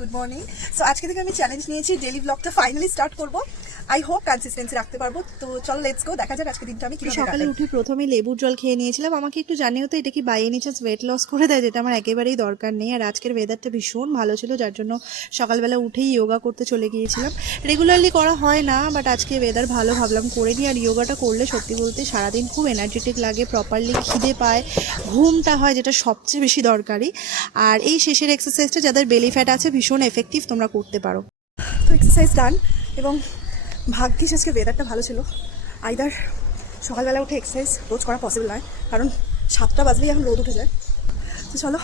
Good morning. So আজকে থেকে আমি চ্যালেঞ্জ নিয়েছি ডেইলি ব্লগটা ফাইনালি স্টার্ট করব। আই হোপ কনসিস্টেন্সি রাখতে পারবো। তো চলো লেটস গো, দেখা যাক আজকে দিনটা আমি কিভাবে সকালে কাটাই। উঠে প্রথমে লেবুর জল খেয়ে নিয়েছিলাম। আমাকে একটু জানিও তো এটা কি by any chance weight loss করে দেয়, যেটা আমার একেবারেই দরকার নেই। আর আজকের ওয়েদারটা ভীষণ ভালো ছিল, যার জন্য সকালবেলা উঠেই যোগা করতে চলে গিয়েছিলাম। রেগুলারলি করা হয় না, বাট আজকে ওয়েদার ভালো ভাবলাম করে নিই। আর যোগাটা করলে সত্যি বলতে সারাদিন খুব এনার্জেটিক লাগে, প্রপারলি খিদে পায়, ঘুমটা হয়, যেটা সবচেয়ে বেশি দরকারি। আর এই শেষের এক্সারসাইজটা যাদের বেলি ফ্যাট আছে ভীষণ এফেক্টিভ, তোমরা করতে পারো। তো এক্সারসাইজ ডান, এবং ভাগ্যিস আজকে ওয়েদারটা ভালো ছিল। আইদার সকালবেলা উঠে এক্সারসাইজ রোজ করা পসিবল নয়, কারণ 7টা বাজলেই এখন রোদ উঠে যায়। তো চলো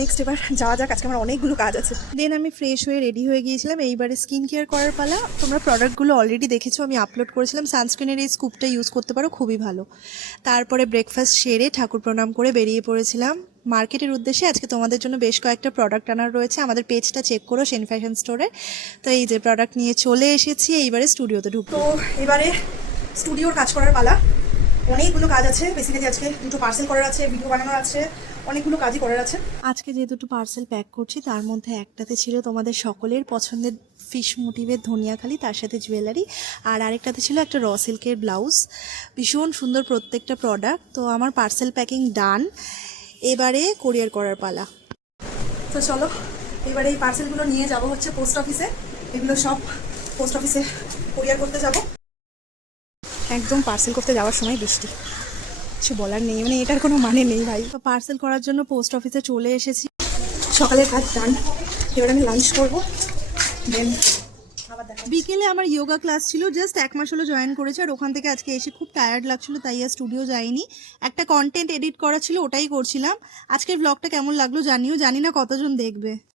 নেক্সট এবার যাওয়া যাক, আজকে আমার অনেকগুলো কাজ আছে। দেন আমি ফ্রেশ হয়ে রেডি হয়ে গিয়েছিলাম। এইবারে স্কিন কেয়ার করার পালা। তোমরা প্রোডাক্টগুলো অলরেডি দেখেছো, আমি আপলোড করেছিলাম। সানস্ক্রিনের এই স্কুপটা ইউজ করতে পারো, খুবই ভালো। তারপরে ব্রেকফাস্ট সেরে ঠাকুর প্রণাম করে বেরিয়ে পড়েছিলাম মার্কেটের উদ্দেশ্যে। আজকে তোমাদের জন্য বেশ কয়েকটা প্রোডাক্ট আনার রয়েছে। আমাদের পেজটা চেক করো, সেন ফ্যাশন স্টোরে। তো এই যে প্রোডাক্ট নিয়ে চলে এসেছি, এইবারে স্টুডিওতে ঢুকবো। তো এবারে স্টুডিওর কাজ করার পালা। অনেকগুলো কাজ আছে, বেসিক্যালি আজকে দুটো পার্সেল করার আছে, ভিডিও বানানোর আছে, অনেকগুলো কাজই করার আছে। আজকে যে দুটো পার্সেল প্যাক করছি তার মধ্যে একটাতে ছিল তোমাদের সকলের পছন্দের ফিশ মোটিভের ধনিয়াখালি, তার সাথে জুয়েলারি। আর আরেকটাতে ছিল একটা র সিল্কের ব্লাউজ। ভীষণ সুন্দর প্রত্যেকটা প্রোডাক্ট। তো আমার পার্সেল প্যাকিং ডান, এবারে কোরিয়ার করার পালা। তো চলো এবারে এই পার্সেলগুলো নিয়ে যাব হচ্ছে পোস্ট অফিসে। এগুলো সব পোস্ট অফিসে কোরিয়ার করতে যাব। একদম পার্সেল করতে যাওয়ার সময় বৃষ্টি, কিছু বলার নেই, মানে এটার কোনো মানে নেই ভাই। তো পার্সেল করার জন্য পোস্ট অফিসে চলে এসেছি। সকালের কাজ ডান, এবার আমি লাঞ্চ করবো, দেন আবার দেখা। বিকেলে আমার যোগা ক্লাস ছিল, জাস্ট 1 মাস হলো জয়েন করেছি। আর ওখান থেকে আজকে এসে খুব টায়ার্ড লাগছিল, তাই আর স্টুডিও যাইনি। একটা কন্টেন্ট এডিট করা ছিল, ওটাই করছিলাম। আজকের ব্লগটা কেমন লাগলো জানিও, জানি না কতজন দেখবে।